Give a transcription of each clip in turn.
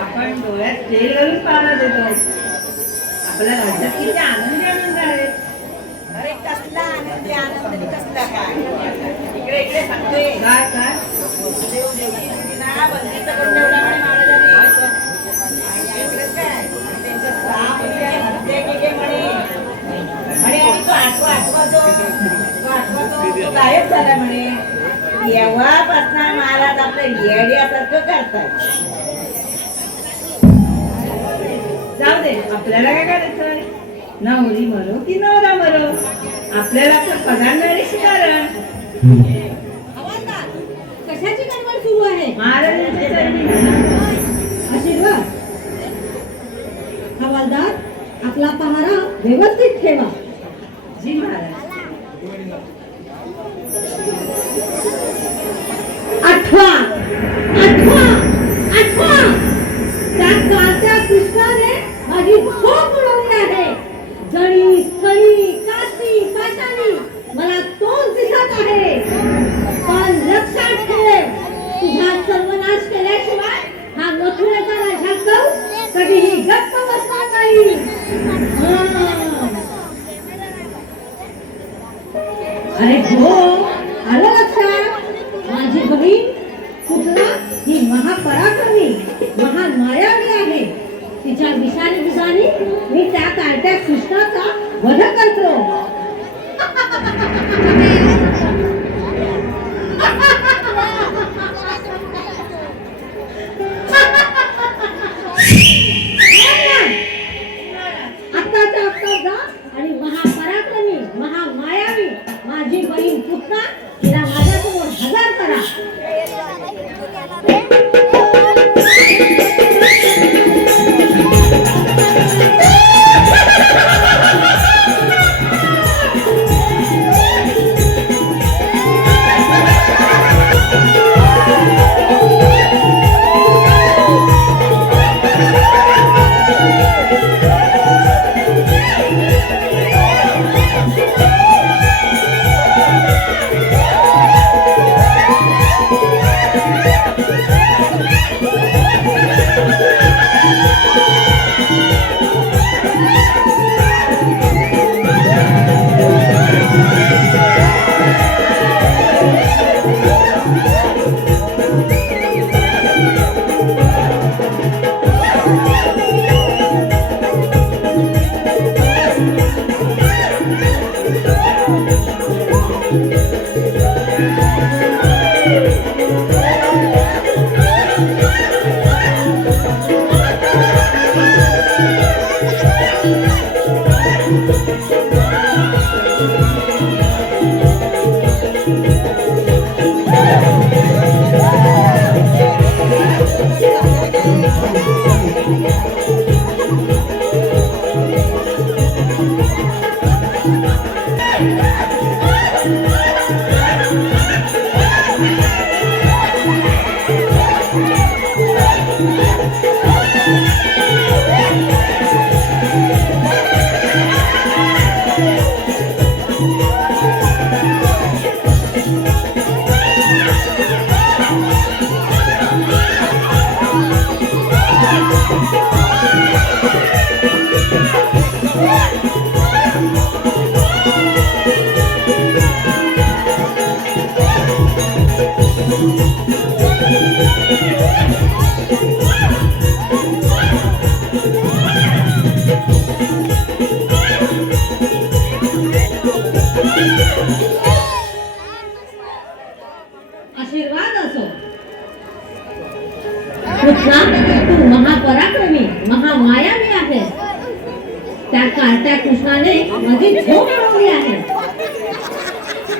आपण डोळ्यात तेल घालून पाहणं देतो. आपल्या राज्यात किती आनंदी आनंद आहे. अरे कसला आनंदी आनंद कसला काय इकडे इकडे सांगते काय काय ना बंदीचं कोणत्या महाराजांनी काय त्यांचं साप हत्या म्हणे आणि तो आठवा जो गायब झाला म्हणे. तेव्हापासून महाराज आपलं येड्यासारखं करतात. जाऊ दे, आपल्याला काय करायचं. नवरी मरो की नवरा मरो, आपल्याला तर पगार मिळाल्याची कारण. कशाची गडबड सुरू आहे. महाराजांची चरणी आशीर्वाद. हवालदार, आपला पहारा व्यवस्थित ठेवा. जी महाराज. आठवा आठवा आठवा त्या कालच्या कृष्णाने माझी झोप उडवली आहे. जळी स्थळी काशी पाशाणी मला तोच दिसत आहे. पण लक्षात ठेव, तुझा सर्वनाश केल्याशिवाय हा मथुरेचा राजा कधीही गप्प बसणार नाही. अरे हो, आलं लक्षात. माझी बहीण पुतना ही महापराक्रमी महामायावी आहे. तिच्या विषारी विषारी मी त्या कार्ट्या कृष्णाचा वध करतो. आत्ताच्या आत्ता जा आणि महापराक्रमी महामायावी माझी बहीण पुतना तिला माझ्यासमोर हजर करा. आशीर्वाद असो. तू महापराक्रमी महामायावी आहेस. त्या कार्ट्या कृष्णाने माझी झोप उडवली आहे.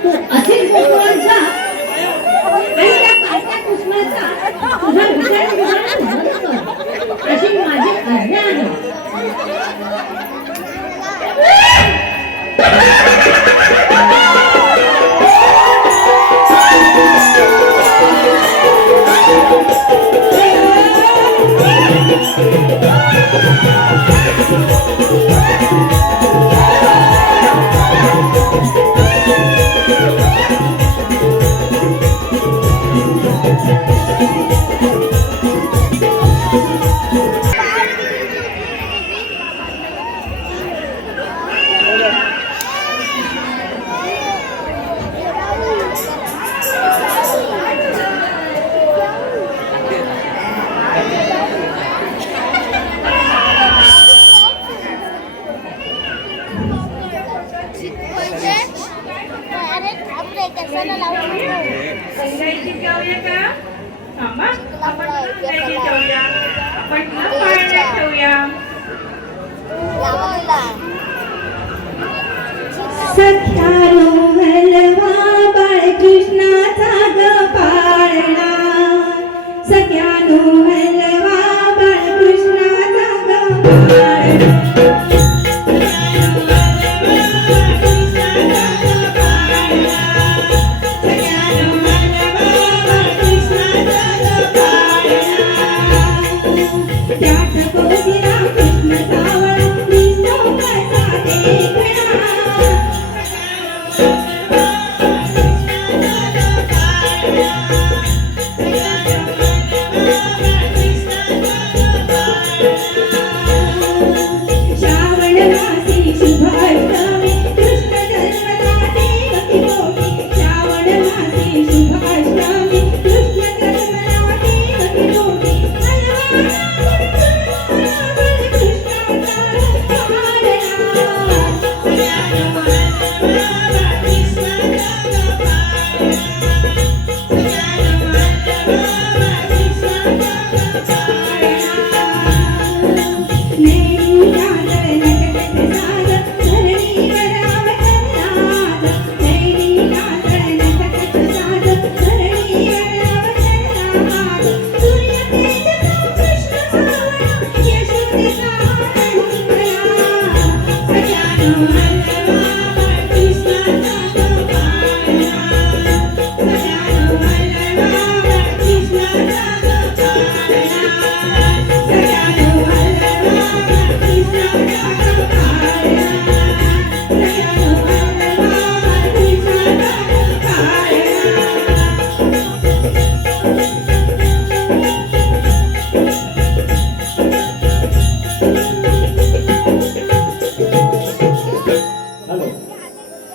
तू अशीच गोष्ट जा आणि त्या कार्ट्या कृष्णाचा तुझ्या विचारात वध कर, अशी माझी आज्ञा आहे. जाऊया का? थांबा, आपण तुला अंगाईत ठेवूया. आपण तुला पाळण्यात ठेवूया. सख्यानो हलवा बाळकृष्णाचा ग पाळणा. सख्यानो हलवा बाळकृष्णाचा ग पाळणा.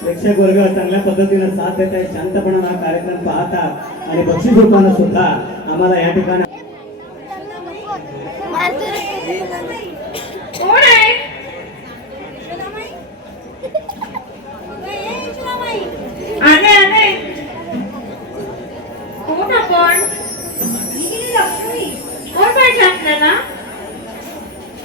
प्रेक्षक वर्ग चांगल्या पद्धतीने साथ देत आहे. शांतपणाने हा कार्यक्रम पाहता आणि बक्षीस रूपाने सुद्धा आम्हाला या ठिकाणी कोण आहे? आले आले. कोण आपण? कोण पाहिजे आपल्याला?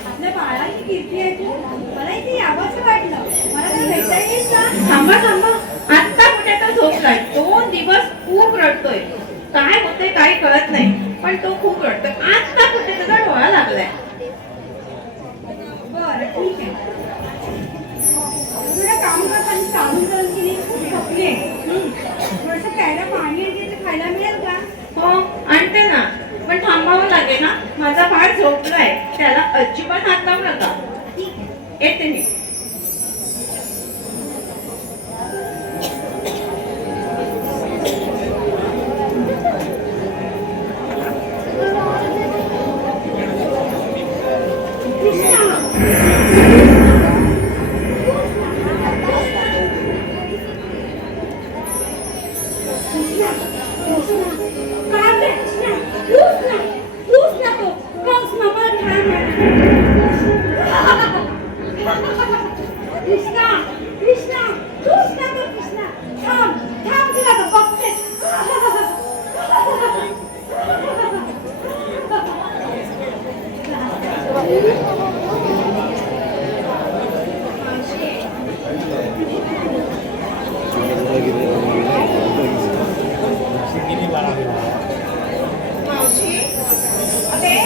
आपल्या बाळाची कीर्ती आहे तू. मला इथे यावंसं वाटलं. मला तर भेटता येईल का? थांबा थांबा, आत्ता कुठे तर झोपलाय. 2 दिवस खूप रडतोय. काय होतंय काही कळत नाही, पण तो खूप रडतोय. आत्ता कुठे त्याचा डोळा लागलाय. बरं ठीक आहे. थोडं काम करताना चालून चालून की नाही खूप थकली आहे. थोडंसं प्यायला पाणी आणि ते खायला मिळेल का? हो आणते ना, पण थांबावं लागेल ना. माझा बाळ झोपलाय, त्याला अजिबात हात लावू नका. येते मी.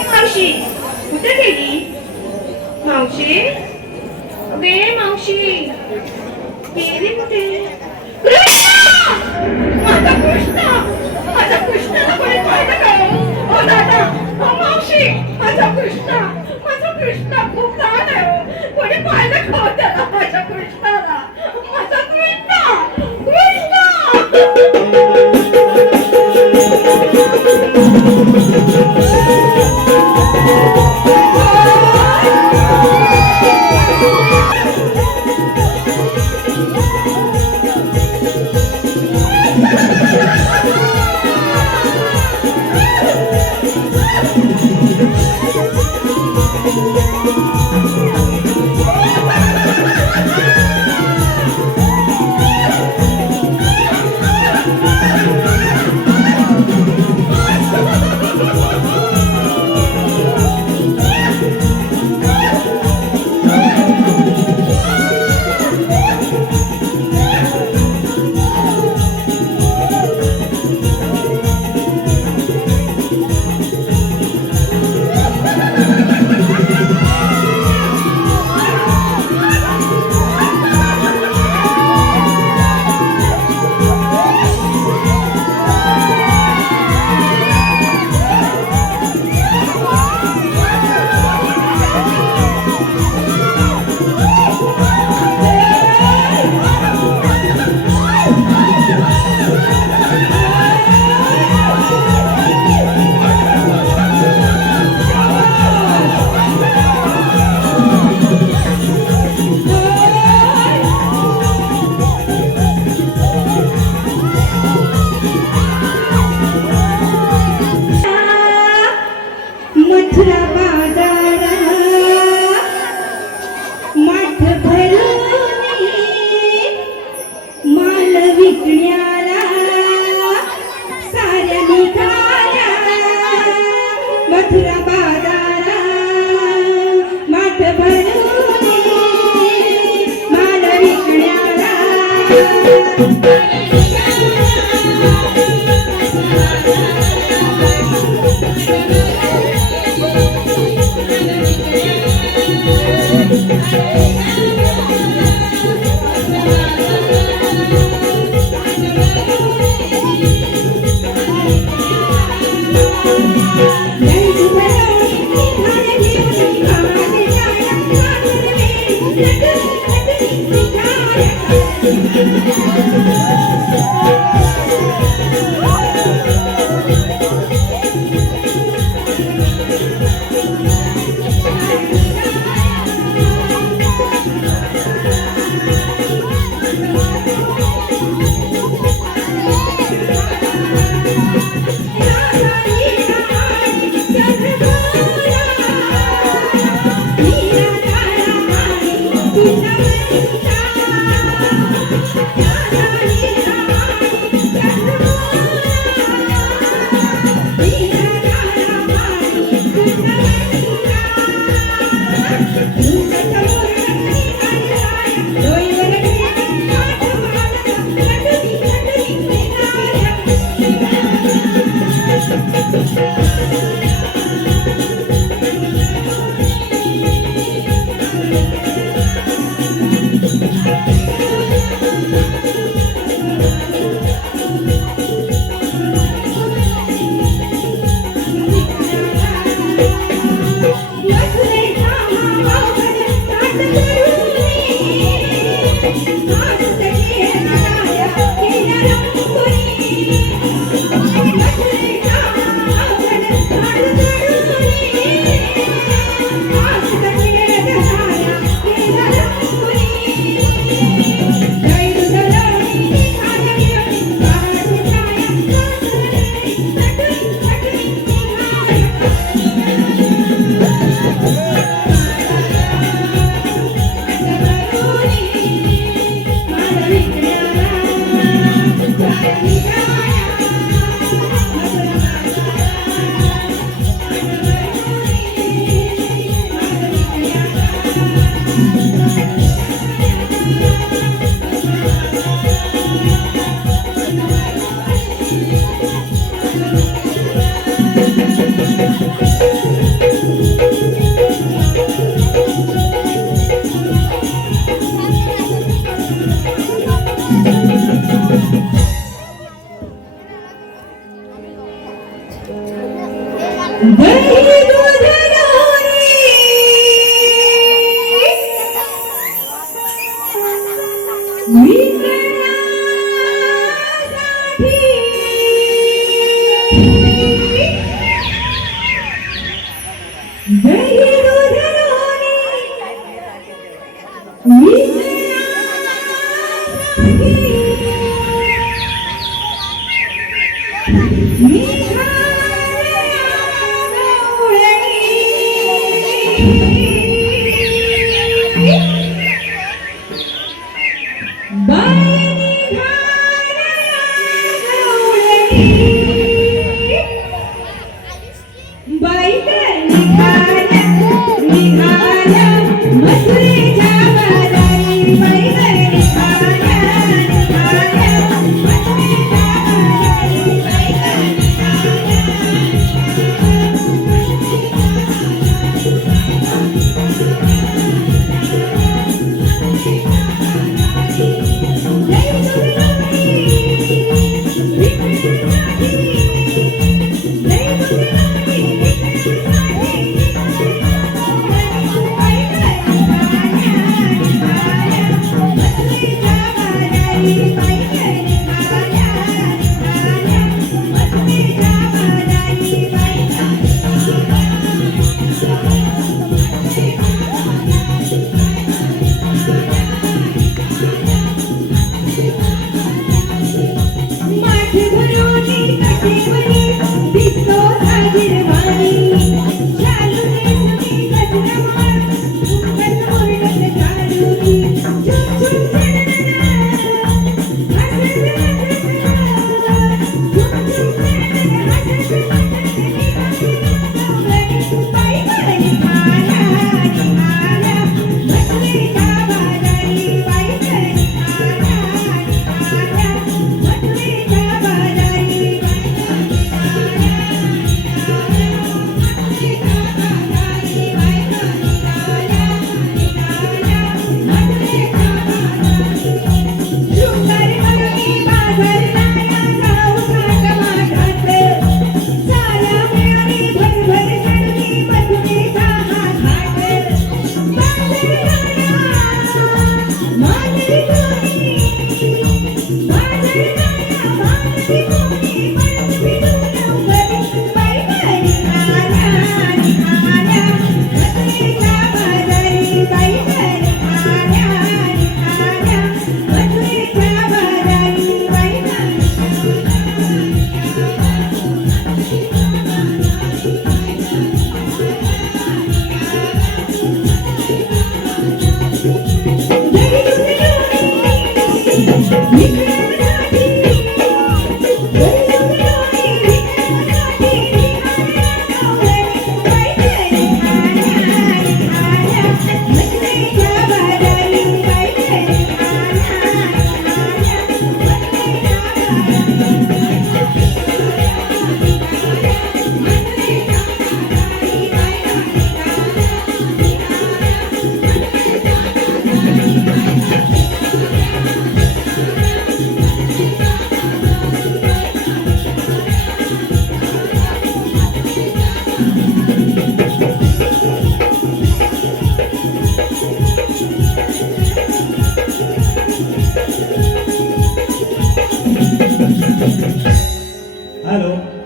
मावशी कुठे गेली? मावशी, अगे मावशी गेली कुठे? कृष्णा, माझा कृष्णा, माझा कृष्णाला कोणी पाहिलं का? ओ दादा, ओ मावशी, माझा कृष्णा खूप लहान आहे हो. कोणी पाहिलं का त्याला? माझ्या कृष्णाला, माझा कृष्णा, मथुरा बाजारा माठ भरून माल विकण्याला निघाल्या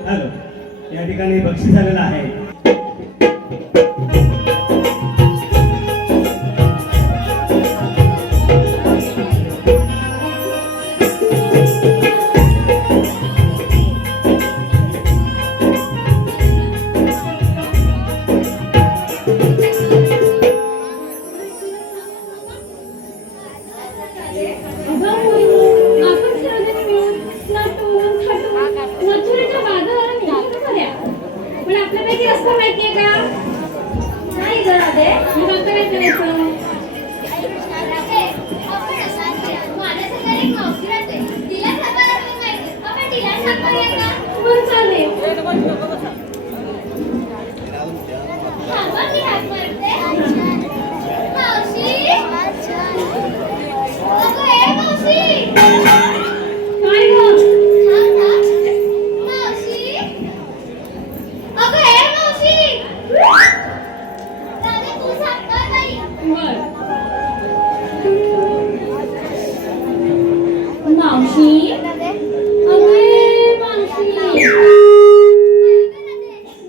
हॅलो या ठिकाणी बक्षीस आलेलं आहे. आपण सर्वजण मिळून नटून थटून मथुरेच्या बाजाराला निघालो खऱ्या. पण आपल्यापैकी रस्ता माहितीये का? नाही ग राधे. मग आता काय करायचं? बरं चालेल. काय ग? मावशी अरे मावशी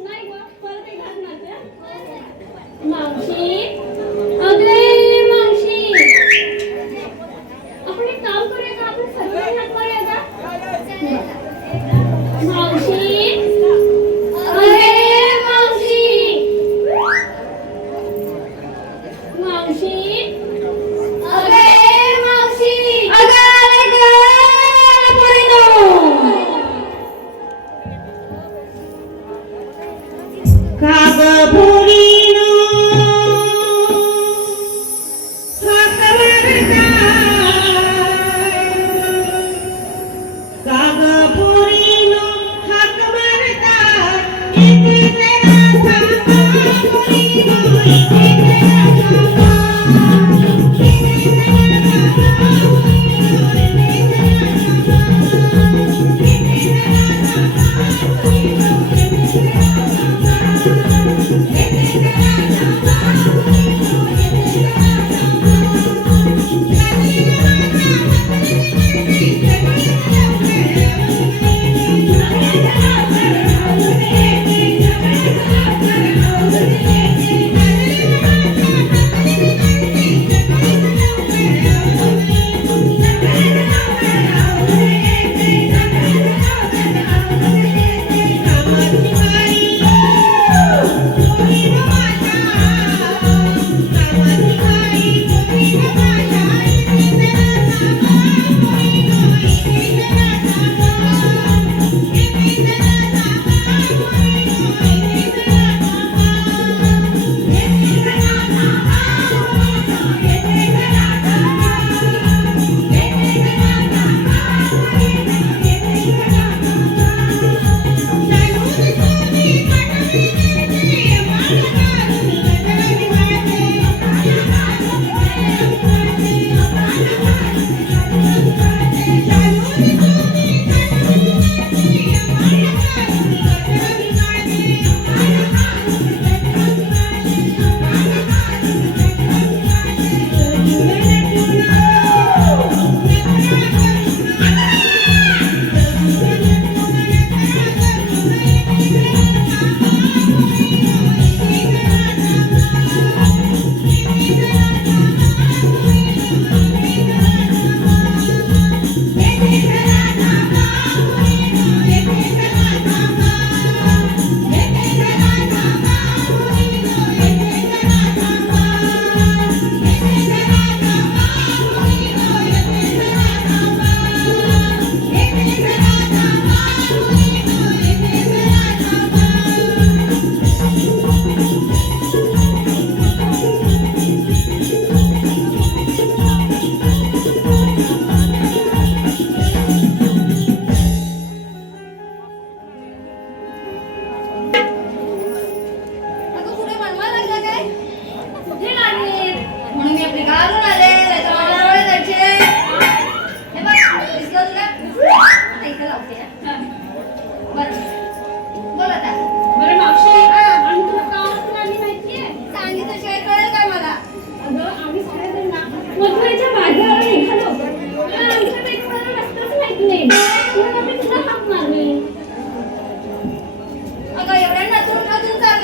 नाही ग परत एकदा नाच. मावशी अरे मावशी आपण एक काम करूया का? आपण सगळे हात मारूया का? मावशी अरे मावशी मावशी अरे मावशी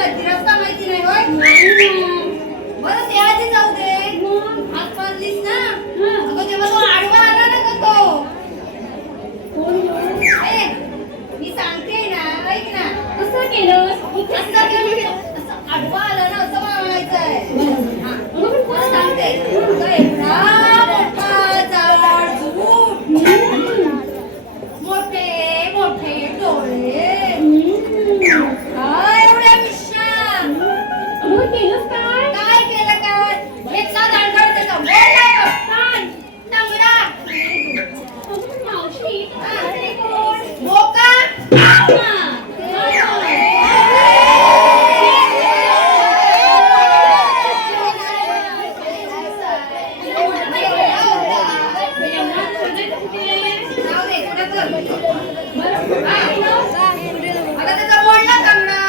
जायची रस्ता माहिती नाही होय नाही ना. बरं ते आधी जाऊ दे मग हात मारलीस ना हा. अगं तेव्हा तो आडवा आला ना का तो कोण हो? ए, मी सांगते ना ऐक ना कसं केलंस? असं केलं म्हणजे असं आडवा आला ना असं मला म्हणायचंय हा. अगं पण कोण सांगते अगं, एवढा मोठा जाड झूट मोठे मोठे डोळे काय एवढ्या मिशा अगं केलंस काय? काय केलं काय घेतला दांडगड त्याचा बोलला कान टांगडा अगं पण मावशी ते कोण? बोका नाव दे कुणाचं आता त्याचा बोलला कांगडा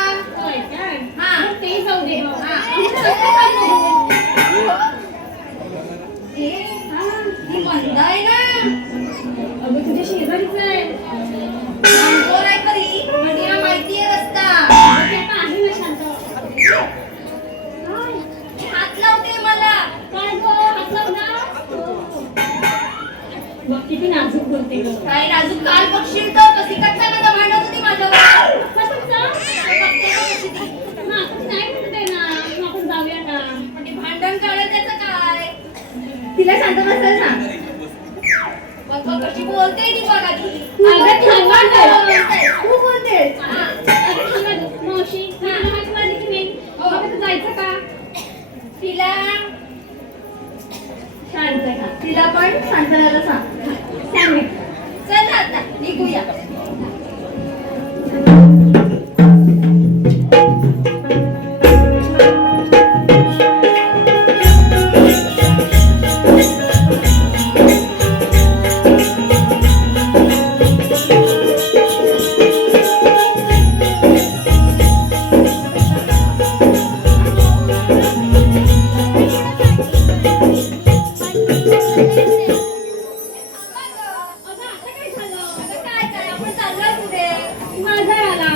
हा. ते जाऊ दे हा. ए, ही मंद आहे ना अगं तुझ्या शेजारीच आहे. सांगतो नाही खरी पण तिला माहिती आहे रस्ता अगं ते आता आहे ना शांत. काय? हात लावते मला काय गं? हात लाव ना. बघ किती नाजूक बोलते गं. काय नाजूक काल बघशील तर कशी कट्टाला भांडत होती माझ्यावर कसं? बघते ना कशी ती. हा, तू नाही म्हणत आहे ना. मग आपण जाऊया ना. पण ते भांडण काढत त्याचं काय तिला शांत बसायला सांग. बघ कशी बोलते ती बघा ती अगं थांबा गं. तू बोलते हा. अगं थांबा गं. मावशी मला हात मारली की नाही? हो. मग आता जायचं का? तिला शांत राहा. तिला पण शांत राहायला सांग. सांग. चल आता निघूया अगं आता काय झालं? आता काय काय आपण चाललोय कुठे बाजार आला.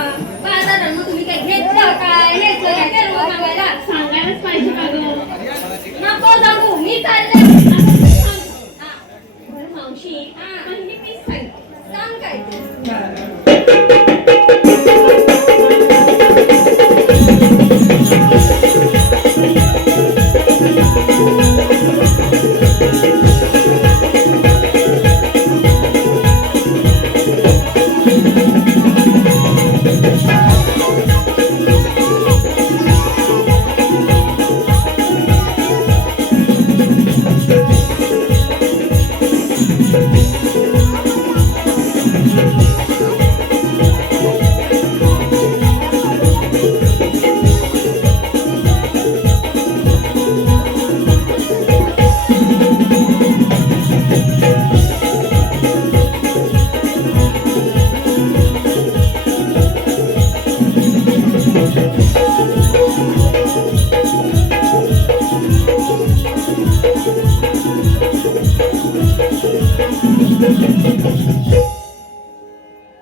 बाजारात मग तुम्ही काय घेतलं काय घेतलं काय ते लोकं सांगायला सांगायलाच पाहिजे का गं? नको जाऊ मी चालले आता तू सांग. हा, बरं मावशी हा. पहिली मीच सांग. सांग काय ते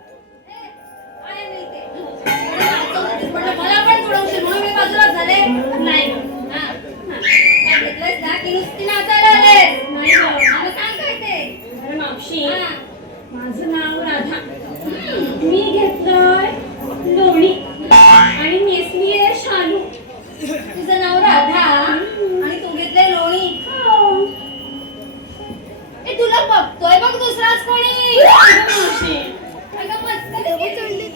आहे नाही ते. म्हटलं मला पण तुडवशील म्हणून मी बाजूला झाले नाही हा. काय घेतलंयस ना की नुसती नाचायला आलेस नाही गं. मला सांग काय ते बरं मावशी हा. माझं नाव राधा. मी घेतलंय लोणी आणि नेसलीये शालू. तुझं नाव राधा आणि तू घेतलंय लोणी हो. ए तुला बघतोय बघ दुसराच कोणी अगं मावशी अगं मस्करी केली.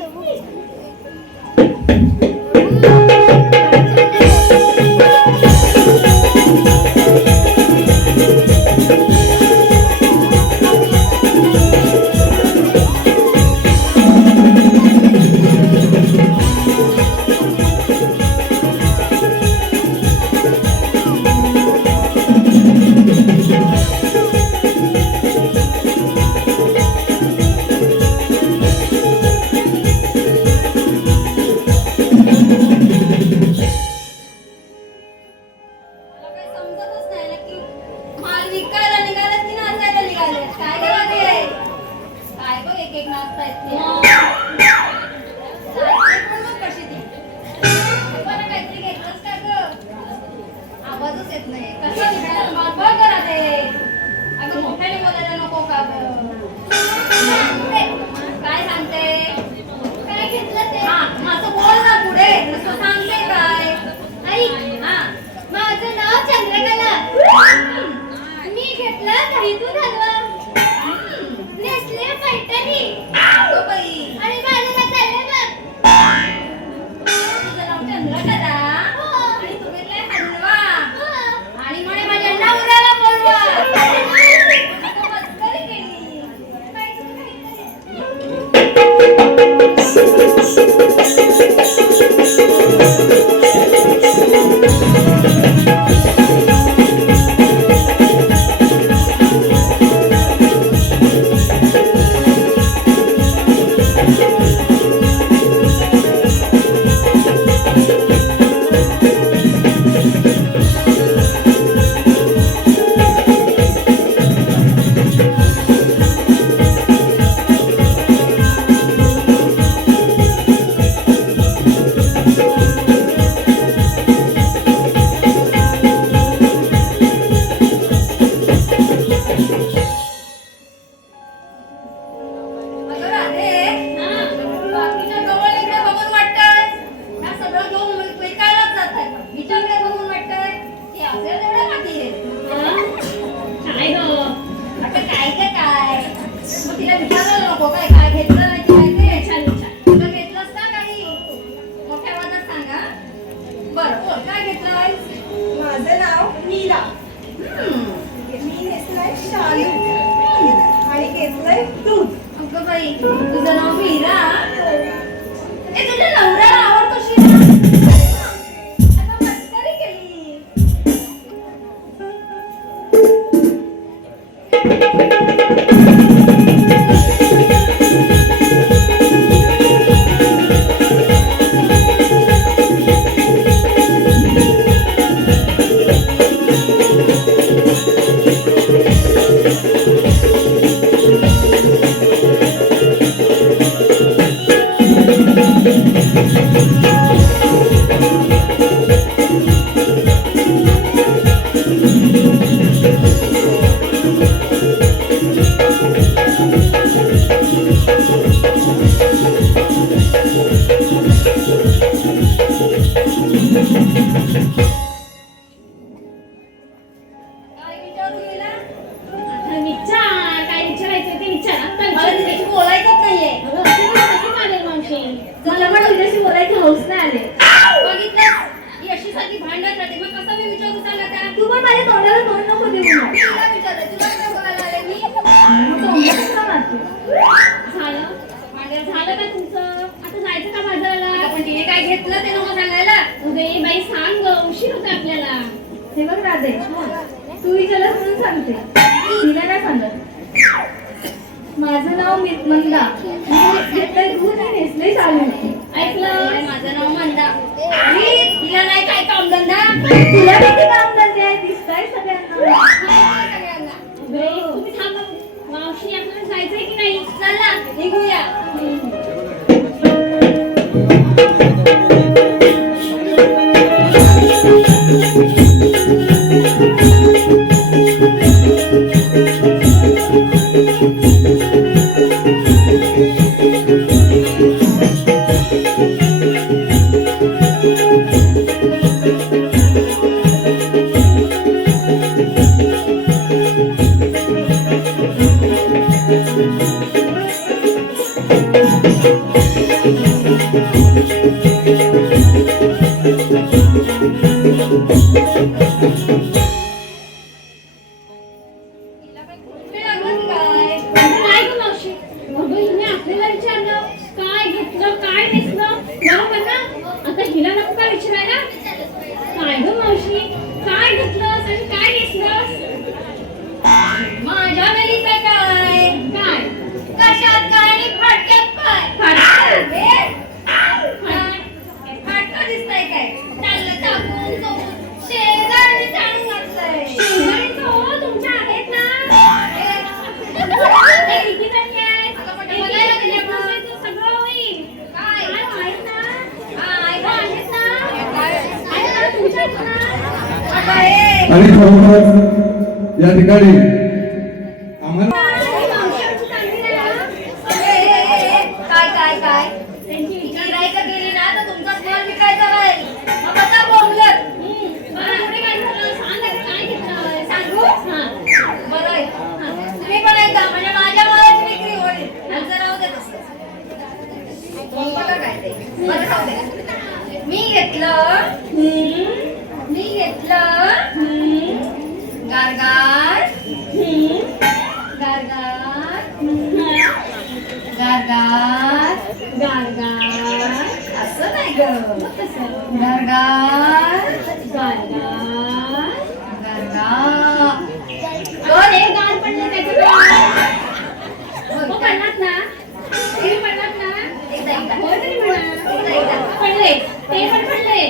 शाहीतून हलवा. नेसले पैठणी. अगं बाई, आणि माझं काय चाललंय बघ. तुझं नाव चंद्रकला आणि तू घेतलाय हलवा आणि म्हणे माझ्या नवऱ्याला बोलवा. आता मस्करी केली. अगं राधे, बाकीच्या गवळ इकडे बघून वाटतंय ह्या सगळं घेऊन विकायलाच जात आहे. हिच्याकडे बघून वाटतंय की असेल तेवढं माती आहे. काय ग आता काय काय काय मग तिला विचारायला नको काय काय घेतलं नाही काय ते. छान छान. तुला घेतलंस का काही मोठ्या आवाजात सांगा. बरं बोल, काय घेतलंय? माझं नाव मीरा. मी नेसलाय शालू आणि घेतलंय दूध. अगं बाई, तुझं नाव मीरा. ए, तुझ्या नवऱ्याला आवडतो शिरा. आता मस्करी केली. काय विचारू तिला? आता विचार काय विचारायचं ते विचार. आता मला विचार. तिच्याशी बोलायचंच नाहीये. अगं, तुम्ही कशी चालेल मावशी. मला पण तिच्याशी बोलायची हौस नाही आले. बघितलं ही अशी सारखी भांडत राहते. मग कसं मी विचारू सांगा त्या. तू पण माझ्या तोंडाला तोंड नको देऊ म्हणून. तिला विचारलं तुला काय बोलायला आले मी. मग तोंडाला का मारते? झालं भांडण झालं का तुमचं. आता जायचं का बाजाराला. आता पण तिने काय घेतलं ते नको सांगायला. अरे बाई सांग ग, उशीर होतो आपल्याला. हे बघ राधे, तू विचारलं म्हणून सांगते. तिला काय सांगत? माझं नाव मंदा. मी घेतलंय दूध आणि नेसले शालू. ऐकलं माझं नाव मंदा. आणि तिला नाही काय कामधंदा. तुला किती कामधंदे आहे दिसताय सगळ्यांना. सगळ्यांना. बाई, तुम्ही थांबा. मावशी आपल्याला जायचंय की नाही. चला निघूया. तिला काय खूप वेळ लागला की काय? काय ग मावशी. अगं हिने आपल्याला विचारलं काय घेतलं काय नेसलं. बरोबर ना. आता हिला नको का विचारायला. काय ग मावशी काय घेतलंस आणि काय नेसलंस. माझ्या वेळीचं काय? काय कशात काय आणि फाटक्यात काय? फाटक्यात? हे? काय? फाटकं दिसतंय काय? चाललं चाकून चोकून शेजारने चाळून घातलंय. शेजारीचं हो तुमच्या आहेत ना. ते किती जणी आहेत. अगं पण ते एक बघायला एक गेले एक ना. दिवसाचं सगळं होईल. काय? काय आहेत ना. काय? आहेत ना. आहेत ना तुमच्या आहेत ना. आता हे आणि खरोखरच या ठिकाणी आम्हाला काय काय काय त्यांची गिरायचं गेली ना तर तुमचा स्मॉल विकायचा राहील. मग आता बोंबलत. बरं, पुढे काय झालं? सांग आता काय घेतलं? सांगू? हां. बरं आहे. बरं राहू दे. मी घेतलं गारगार गारगार गारगार असं नाही ग. गारगार गारगार अरे गार पडले त्याचं काय? हो पडलात ना? ते पडलात ना? हो तरी म्हणा. पडले ते पण पडले.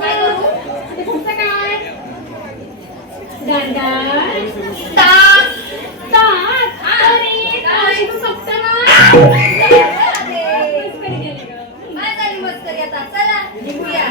काय करू? ते पुढचं काय? गारगार ताक ताक. अरे ताक तू फक्त ना मस्करी केली गं. काय झाली मस्करी आता? चला निघूया.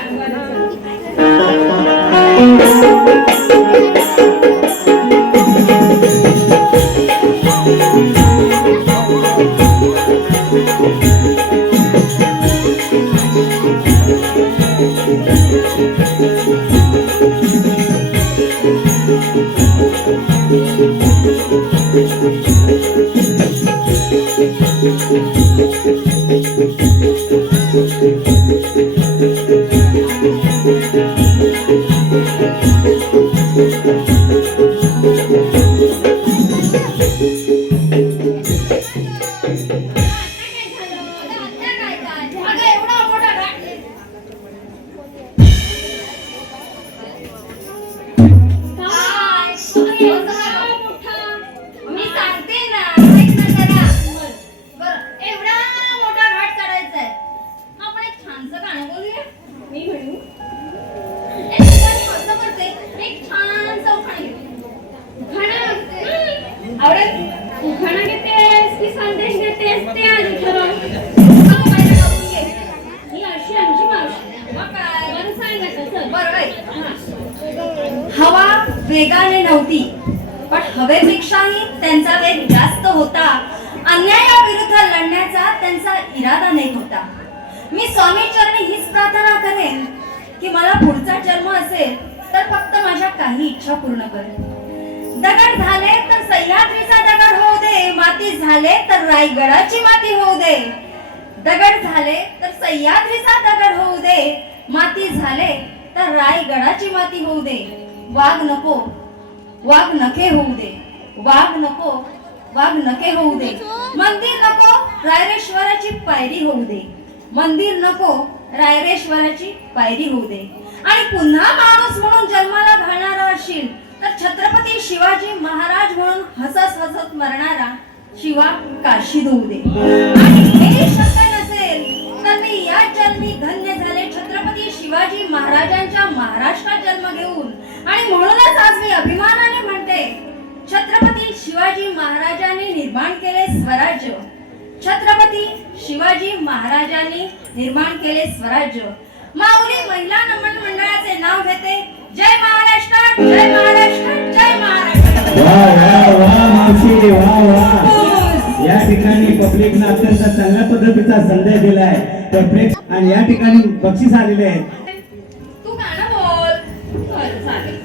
मी सांगते ना, ऐक ना जरा. बरं, एवढा मोठा घाट चढायचा आहे. आपण एक छानसं गाणं बोलूया. मी म्हणू एक ठिकाणी असं करते, एक छानसं उखाण घेते. उखाणा घेतेस की संदेश घेतेस ते आधी ठरव. सांग माझ्या गाऊन घे. ही अशी आमची मावशी. मग काय? बरं सांग आता चल. बरं ऐक. हा. हवा वेगाने नव्हती, पण हवेपेक्षाही त्यांचा वेग जास्त होता. अन्यायाविरुद्ध लढण्याचा त्यांचा इरादा नाही होता. मी स्वामी चरणी हीच प्रार्थना करेन की मला पुढचा जन्म असेल तर फक्त माझ्या काही इच्छा पूर्ण करेन. दगड झाले तर सह्याद्रीचा दगड होऊ दे, माती झाले तर रायगडाची माती होऊ दे. दगड झाले तर सह्याद्रीचा दगड होऊ दे, माती झाले तर रायगडाची माती होऊ दे. वाघ नको, वाघ नखे होऊ दे. वाघ नको, वाघ नखे होऊ दे. मंदिर नको, रायरेश्वराची पायरी होऊ दे. मंदिर नको, रायरेश्वराची पायरी होऊ दे. आणि पुन्हा माणूस म्हणून जन्माला घालणारा असशील तर छत्रपती शिवाजी महाराज म्हणून हसत हसत मरणारा शिवा काशीद होऊ दे. आणि हे शक्य नसेल तर मी या जन्मी धन्य झाले छत्रपती शिवाजी महाराजांच्या महाराष्ट्रात जन्म घेऊन. आणि म्हणूनच आज मी अभिमानाने म्हणते, छत्रपती शिवाजी महाराजांनी निर्माण केले स्वराज्य. छत्रपती शिवाजी महाराजांनी निर्माण केले स्वराज्य. माऊली महिला नमन मंडळाचे नाव घेते. जय महाराष्ट्र, जय महाराष्ट्र, जय महाराष्ट्र. वा वा वा मावशी, वा वा. या ठिकाणी पब्लिकनं अत्यंत चांगल्या पद्धतीचा संदेश दिलाय. तर प्रेम आणि या ठिकाणी बक्षीस आलेले आहेत. तू गाणं बोल. बरं चालेल.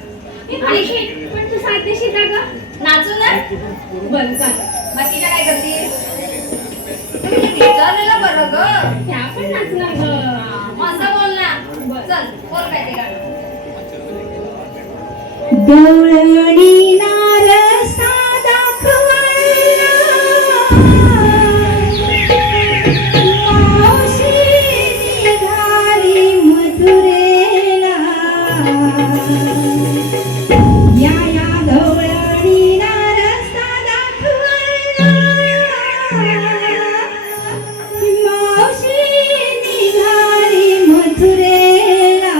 हे मावशी, पण तू साथ देशील का गं? नाचू ना. बरं चालेल. बाकीच्या काय करतील? तुम्ही विचारलेलं बरं ग. त्या पण नाचणार गं. मग असं बोल ना. चल बोल काय ते गाणं. गवळणी नारसा दाखवला मावशी निघाली मथुरेला. या गवळणी नारसा दाखवला मावशी निघाली मथुरेला.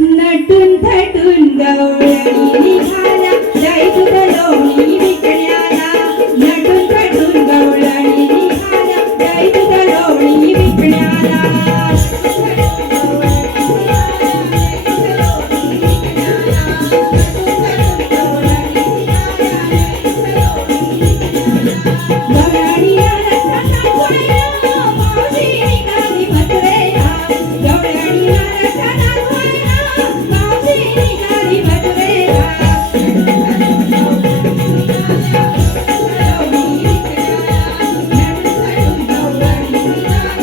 नटून थटून गवळणी निघाल्या जय तुझलोणी विकण्याला. नटून थटून गवळणी निघाल्या जय तुझलोणी विकण्याला. गवळणी नारसा दाखवायला मावशी निघाली मथुरेला. गवळणी नारसा दाखवायला मावशी निघाली मथुरेला. गवळणी विकण्याला, नटून थटून गवळणी निघाल्या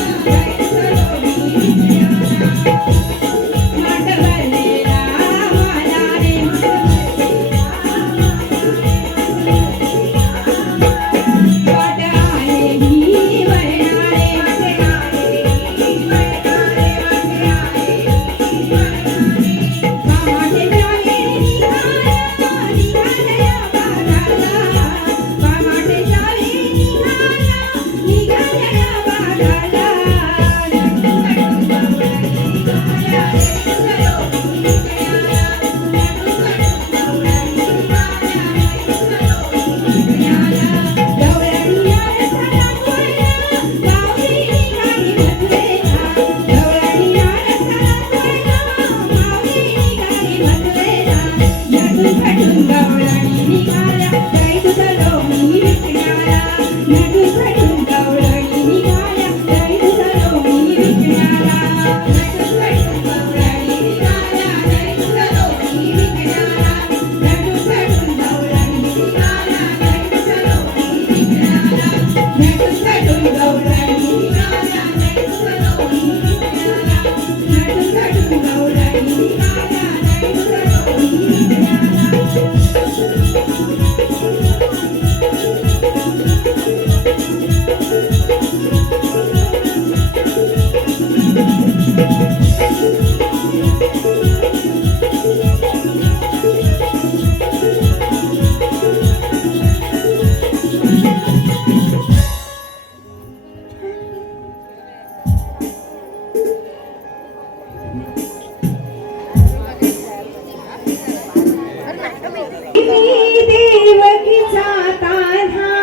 देवकीचा तान्हा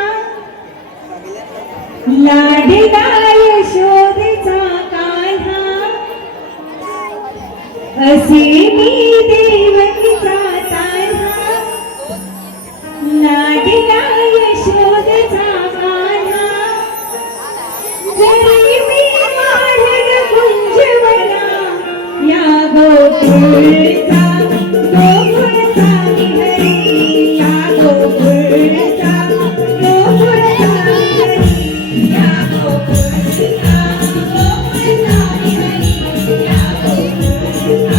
लाडला यशोदेचा कान्हा असे मी देवकीचा तान्हा लाडला यशोदेचा कान्हा जरी मी माढन कुंजवना या गोकुळचा गोकुळचा विहरी या गोकुळचा गोकुळचा विहरी या गोकुळचा गोकुळचा विहरी या गोकुळचा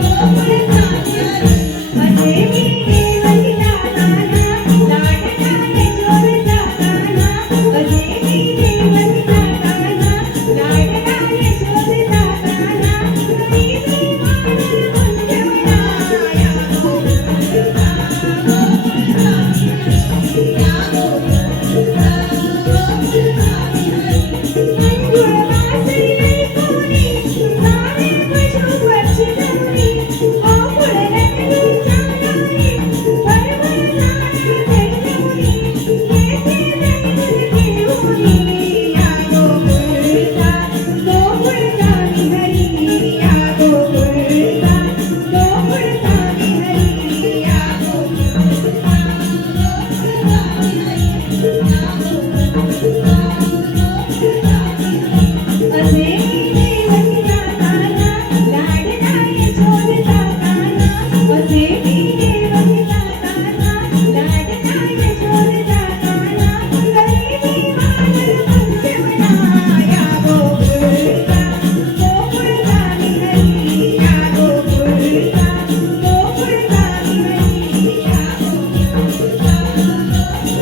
गोकुळचा विहरी असे मी देवकीचा तान्हा लाडला यशोदेचा कान्हा असे मी देवकीचा तान्हा लाडला यशोदेचा कान्हा जरी मी माढन कुंजवना या गोकुळचा गोकुळचा विहरी या गोकुळचा गोकुळचा विहरी मंजुळ वासरी ऐकूनी जाणे पशु पक्षी धरुनी गोकुळ नटून जाणारे परवर जाणे चैतन्यी येथे दैवत घेऊनी या गोकुळचा गोकुळचा विहरी या गोकुळचा गोकुळचा विहरी या गोकुळचा गोकुळचा विहरी या गोकुळचा गोकुळचा विहरी असे मी देवकीचा तान्हा लाडला यशोदेचा कान्हा असे मी देवकीचा तान्हा लाडला यशोदेचा कान्हा जरी मी माढन कुंजवना या गोकुळचा गोकुळचा विहरी या गोकुळचा गोकुळचा विहरी या गोकुळचा गोकुळचा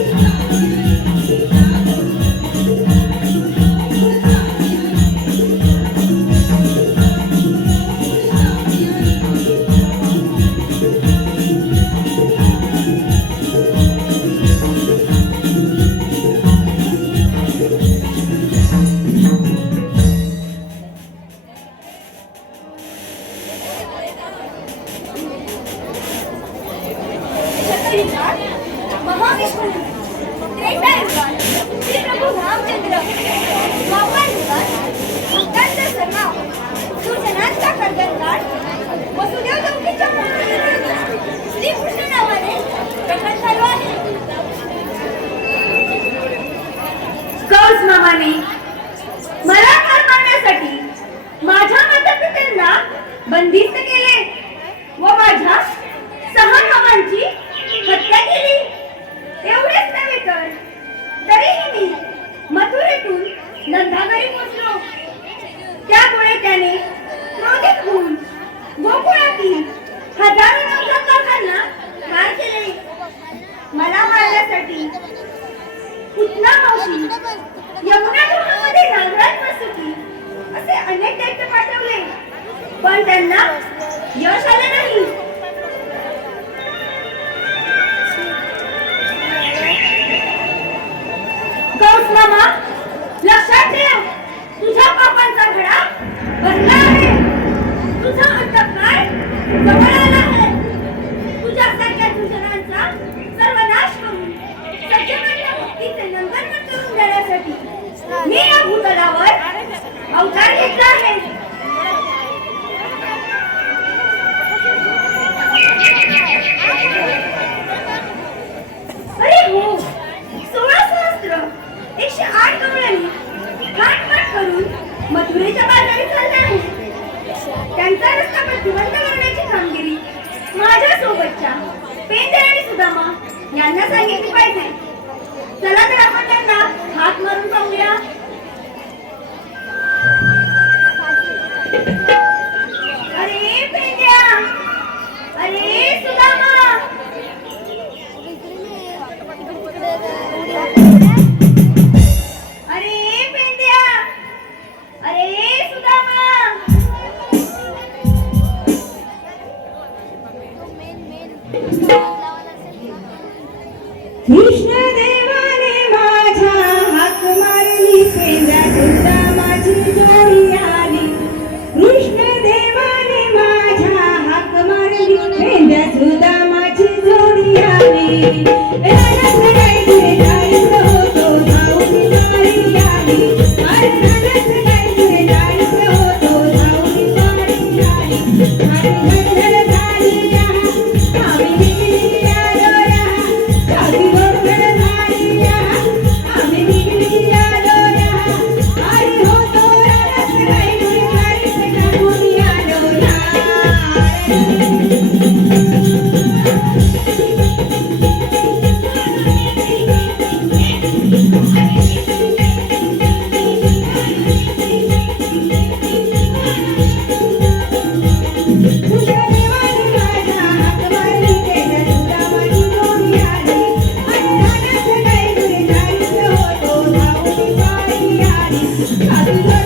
महाविष्णू त्रेता युगात श्री प्रभू रामचंद्र द्वापर युगात भक्तांचा सर्वाव सुजनांचा कर्दनकाळ वसुदेव देवकीच्या मूर्तीमध्ये श्रीकृष्ण नावाने प्रकट झालो आहे. कंस मामाने मला ठार मारण्यासाठी माझ्या मातापित्यांना बंदिस्त केले व माझ्या 6 भावांची हत्या केली. एवढेच नव्हे तर तरीही मी मथुरेतून नंदाघरी पोहोचलो. त्यामुळे त्याने क्रोधित होऊन गोकुळातील हजारो नवजात लोकांना ठार केले. मला मारण्यासाठी पुतना मावशी यमुना गृहामध्ये नागराज वासुकी असे अनेक दैत्य पाठवले, पण त्यांना यश आले नाही. कंस मामा, लक्षात ठेव, तुझ्या पापांचा घडा भरला आहे. तुझा अंतकाळ जवळ आला आहे. तुझ्यासारख्या दुष्टांचा सर्वनाश करून सज्जनांना मुक्तीचे नंदनवन करून देण्यासाठी मी या भूतलावर अवतार घेतला आहे. अरे हो, 16 सहस्त्र 108 कवळ्यांनी घाटमाट करून मथुरेच्या बाजारी चालले आहे. त्यांचा रस्ता प्रतिबंध करण्याची कामगिरी माझ्या सोबतच्या पेंदे आणि सुदामा यांना सांगितली पाहिजे. चला तर आपण त्यांना हात मारून पाहूया. अरे पेंद्या, अरे सुदामा, अरे पेंद्या, अरे सुदामा. हॅलो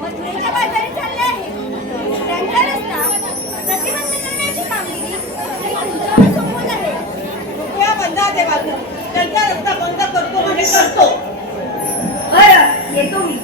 मथुरेच्या बाजारी चालले आहे. त्यांचा रस्ता प्रतिबंध करण्याची कामगिरी तुमच्यावर सोपवत आहे. कृपया बंद आहे बाजू त्यांचा रस्ता बंद करतो म्हणजे करतो. बरं येतो मी.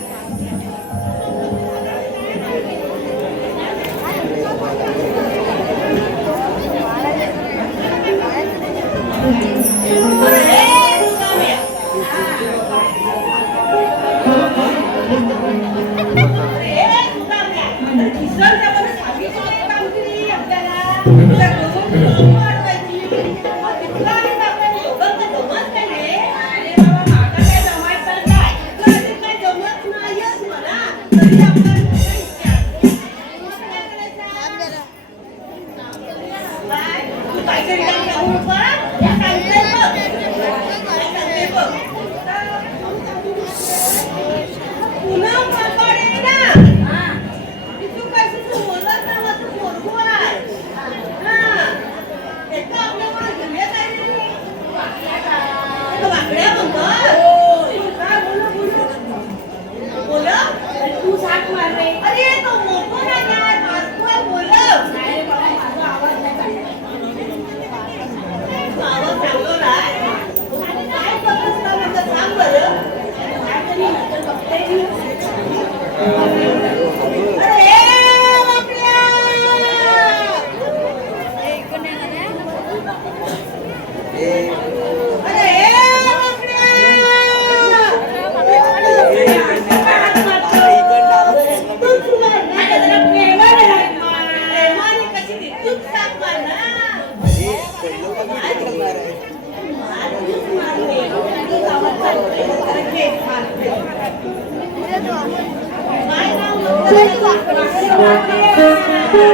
Thank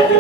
you.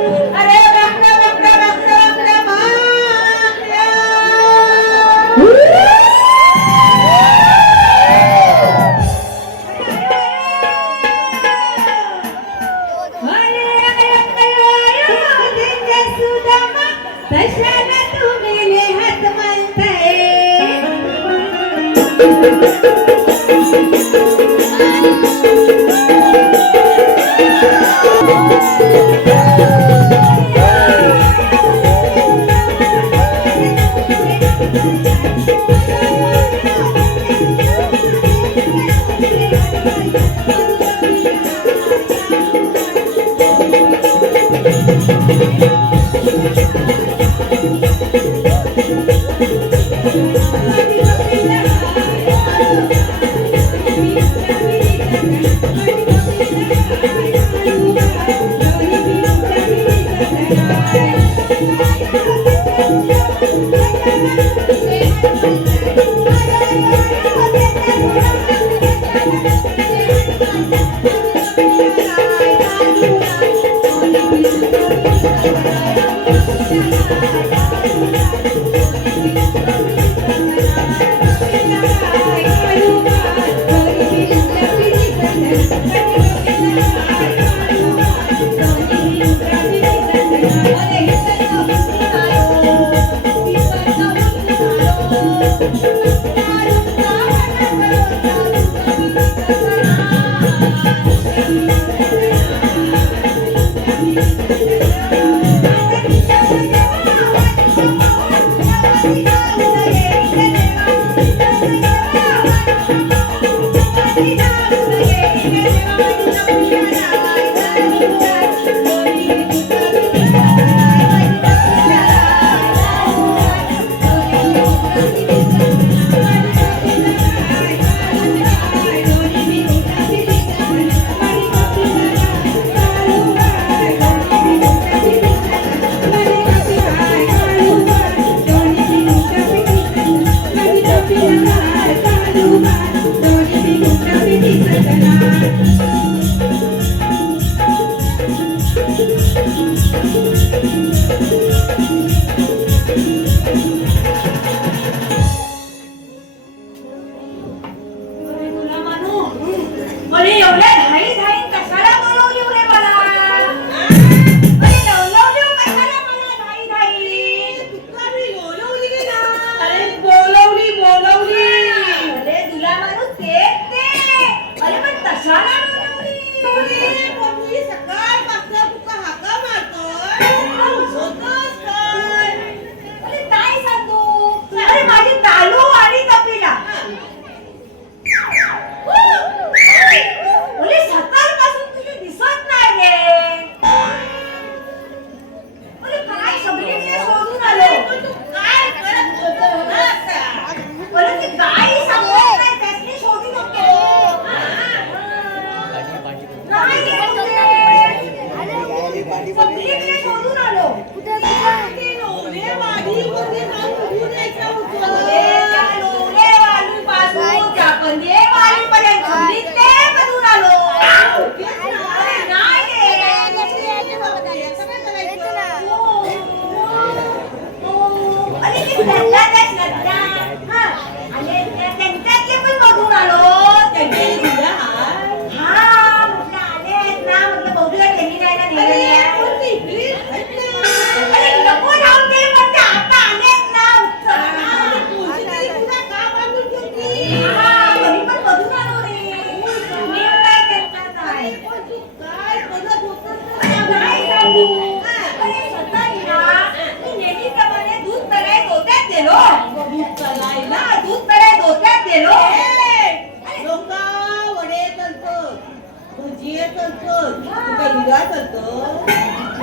सोळा चालतो.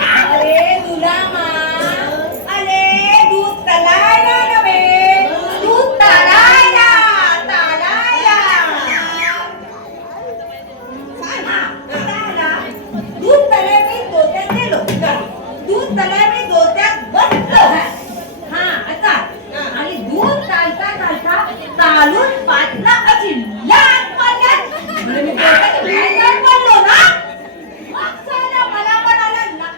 अरे गुलामा, अरे दूध तलायला नव्हे, दूध तालायला, तालायला. दूध तलायला दोत्यात गेलो, दूध तलायला दोत्यात बसलो. हा आता आणि दूध चालता चालता चालून पाटला अशी लाट मारल्यात. म्हणजे मी दोत्यात बाहेर जाऊन पडलो ना. मग साला मला पण आला लाट.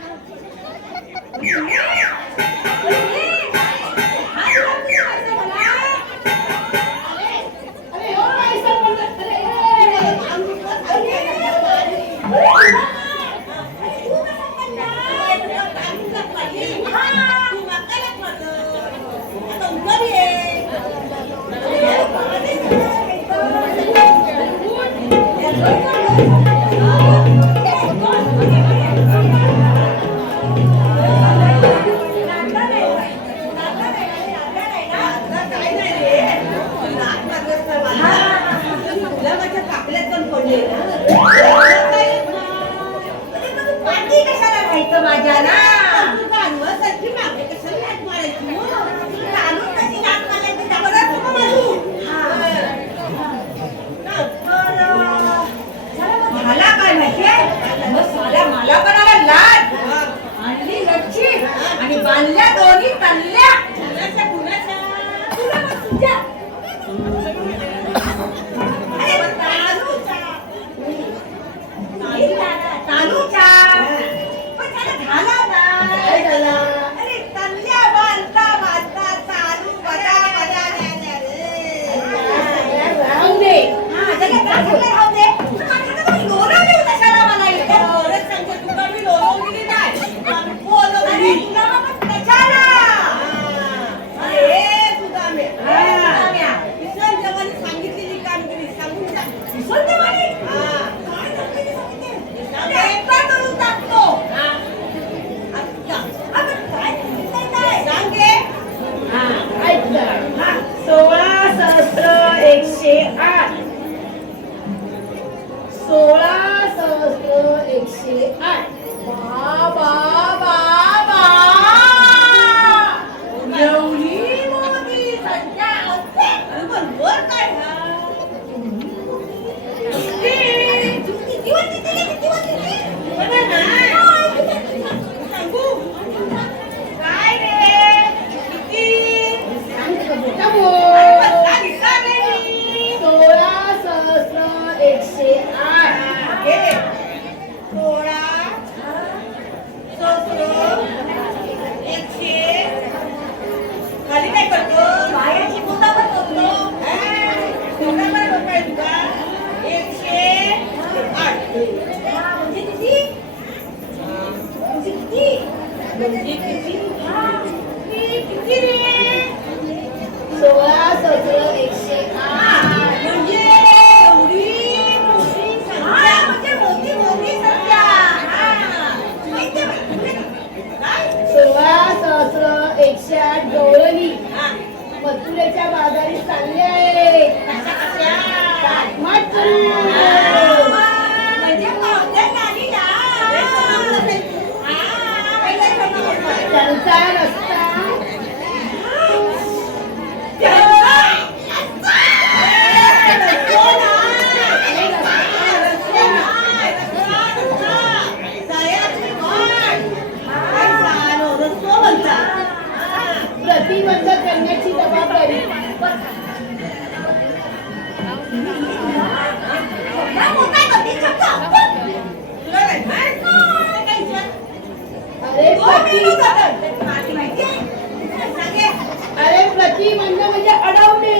माझ्या ना साठी मागे कशाला लाट मारायची चालून कशी लाट मारायची त्याबरोबर नको मारू. झाला काय माहितीये मग साल्या मला पण आला लाट आणली लच्छी आणि बांधल्या दोन्ही तल्ल्या. कुणाच्या कुणाच्या तुला मग तुझ्या अरे तालूच्या तालूच्या झाला काय झाला. अरे तल्ल्या बांधता बांधता चालू बदा बदा राहू दे. हा राहू दे. लोरवली कशाला मला इथे सांगते तुला मी लोरवली नाही बोलवली तुला मग कशाला. अरे तुझा मी किसन देवानी सांगितलेली कामगिरी सांगून टाक. किसन देवानी काय सांगितले एकटा करून टाकतो. सोळा सहस्त्र 108. 16 सहस्त्र 108. बाबा बाबा एवढी मोठी संख्या असते. अरे पण वर काय सांगू काय रे किती 16 सहस्त्र 108. 16 सहस्त्र 100 खाली काय करतो बायाची बोटा पण करतो. बोटा पण होताय तुका 108 म्हणजे किती किती रे 16 सहस्त्र 108 म्हणजे एवढी मोठी संख्या. म्हणजे मोठी मोठी संख्या. 16 सहस्त्र 108 गवळणी मथुरेच्या बाजारी चालले आहे. म्हणजे त्यांचा रस्ता प्रतिबंध करण्याची जबाबदारी अरे प्रतिबंध म्हणजे अडवणे.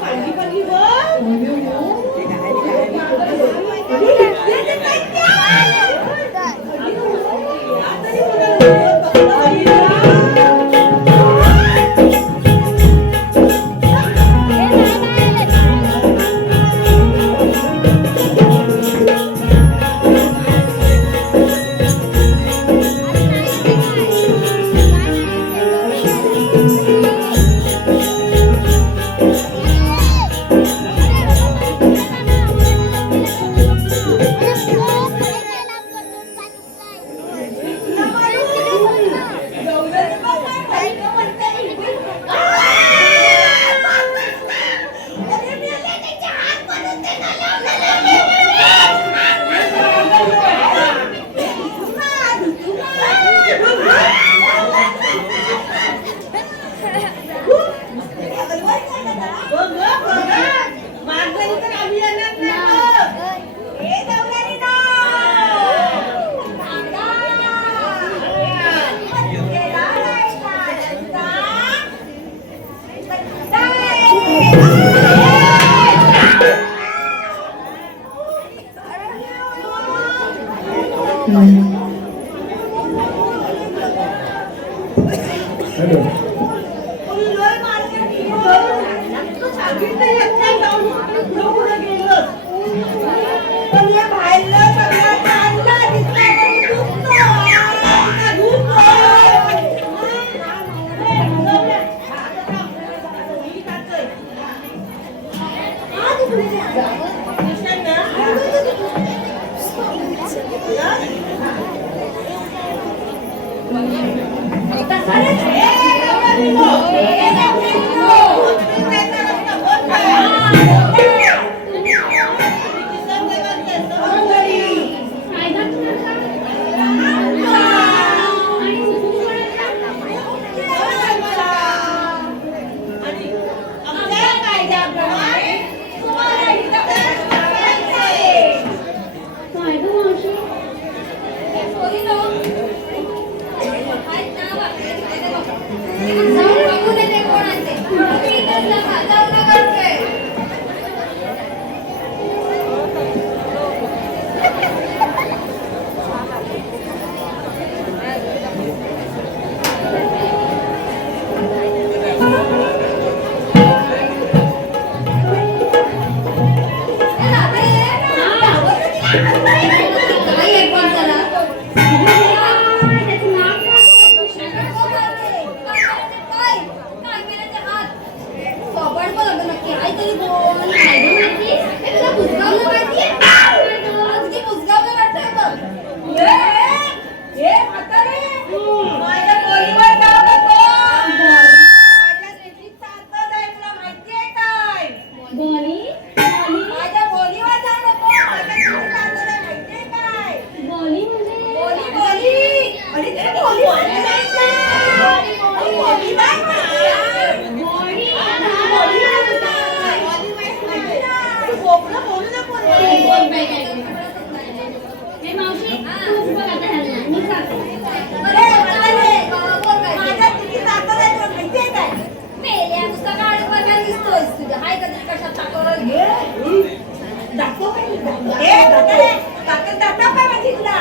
पाणी हॅलो. कोणी लय मार्केट केलं. तू सांगितलं एकट्या जाऊन पुढं पुढं गेलं. पण या बाहेरलं सगळं आणलं दिसलं पण दुखतं. आता दुखतं. काय घातलं का? आणि उठून पडायचा? काय गं मावशी? जाऊन बघून येते कोण आणते. तुम्ही इथंच नका, जाऊ नका कुठे. काय आहे पण चला. त्याचं नाक माझ्या पोरीवर जाऊ नको. माझ्या शेतीत ताकद आहे, तुला माहिती आहे काय? बोली माझ्या बोलीवर जाऊ नको. माझ्या शेतीत ताकद आहे, माहिती आहे काय? बोली म्हणजे बोली बोली. आणि ते बोली माहिती नाही का? बोली नाही माहिती. बोली बोली माहिती नाही. तू बोबडं बोलू नको रे. हे मावशी तूच बघ आता ह्यांना मी जाते माझ्या किती ताकद आहे तुला माहिती आहे काय? दाखव काय तुला? ताकद दाखव काय माहिती तुला?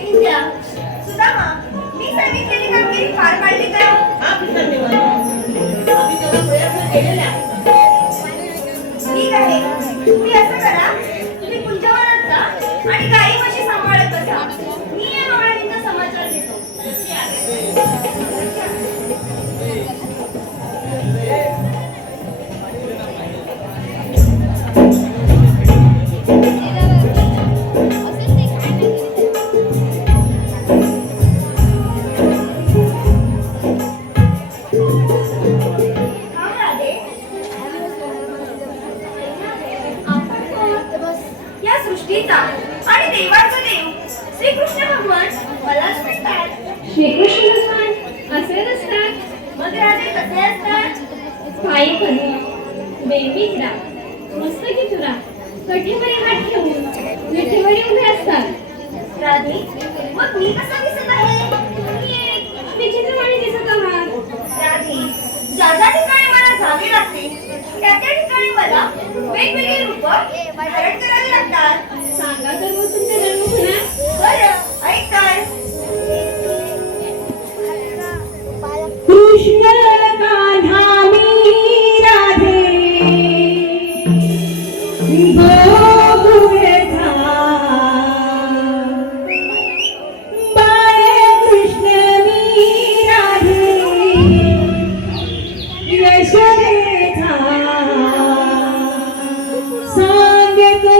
विद्या, सुदामा, मी सांगितलेली कामगिरी पार पाडली का? ठीक आहे. तुम्ही असं करा, तुम्ही कुंजवनात जा आणि गाई म्हशी सांभाळत बसा. मी या महाराणींचा समाचार घेतो. या सृष्टीचा आणि देवाचा देव श्रीकृष्ण भगवान मलाच म्हणतात. श्रीकृष्ण भगवान असे नसतात. मग राधे कसे असतात? काही करू बेबीजरा मस्तकी तुरा कठीवरी हात ठेवून मिठीवरी उभे असतात. राधे, मग मी कसा दिसत आहे? विचित्रपणे दिसत आहात. राधे, ज्या ज्या ठिकाणी मला जावे लागते त्या त्या ठिकाणी मला वेगवेगळी रूप धारण करावी लागतात. सांगा तर मग तुमच्या जन्मभूना. बरं, ऐक तर. कृष्ण कान्हा मी राधे गोकुळचा बाळे कृष्ण मी राधे यशोदेचा सांगतो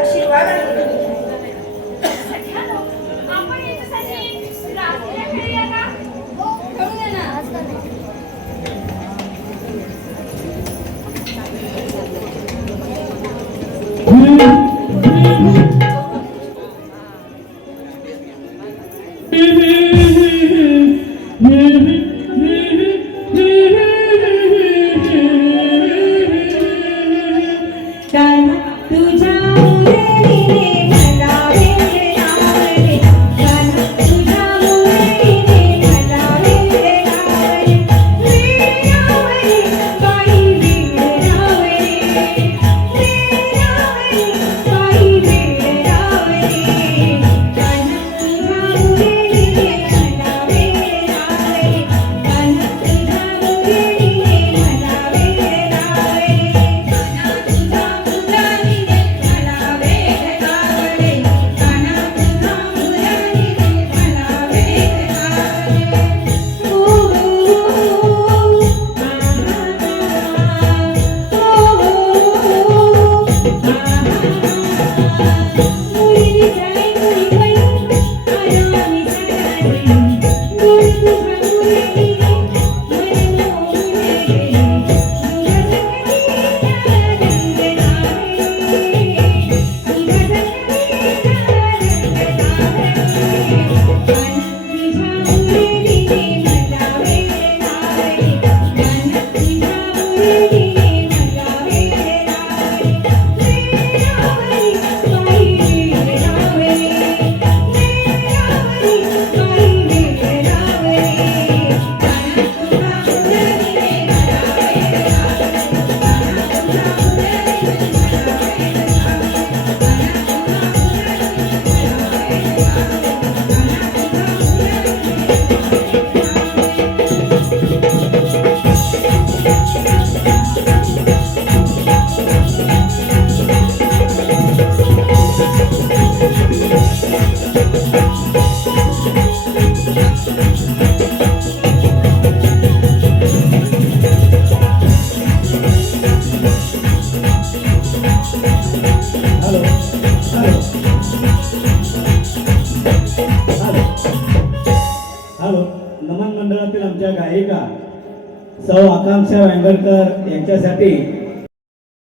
आशीर्वाद आहे. सगळ्यांनो, आपण याच्यासाठी रात्रीला खेळूया का? हो खेळूया ना. तुझ्या मुरलीने मला वेडावले, तुझ्या मुरलीने मला वेडावले, वेडावले बाई वेडावले, वेडावले बाई वेडावले, तुझ्या मुरलीने मला वेडावले, तुझ्या मुरलीने मला वेडावले. हॅलो हॅलो हॅलो नमन मंडळातील आमच्या गायिका सौ आकांक्षा वेंगडकर यांच्यासाठी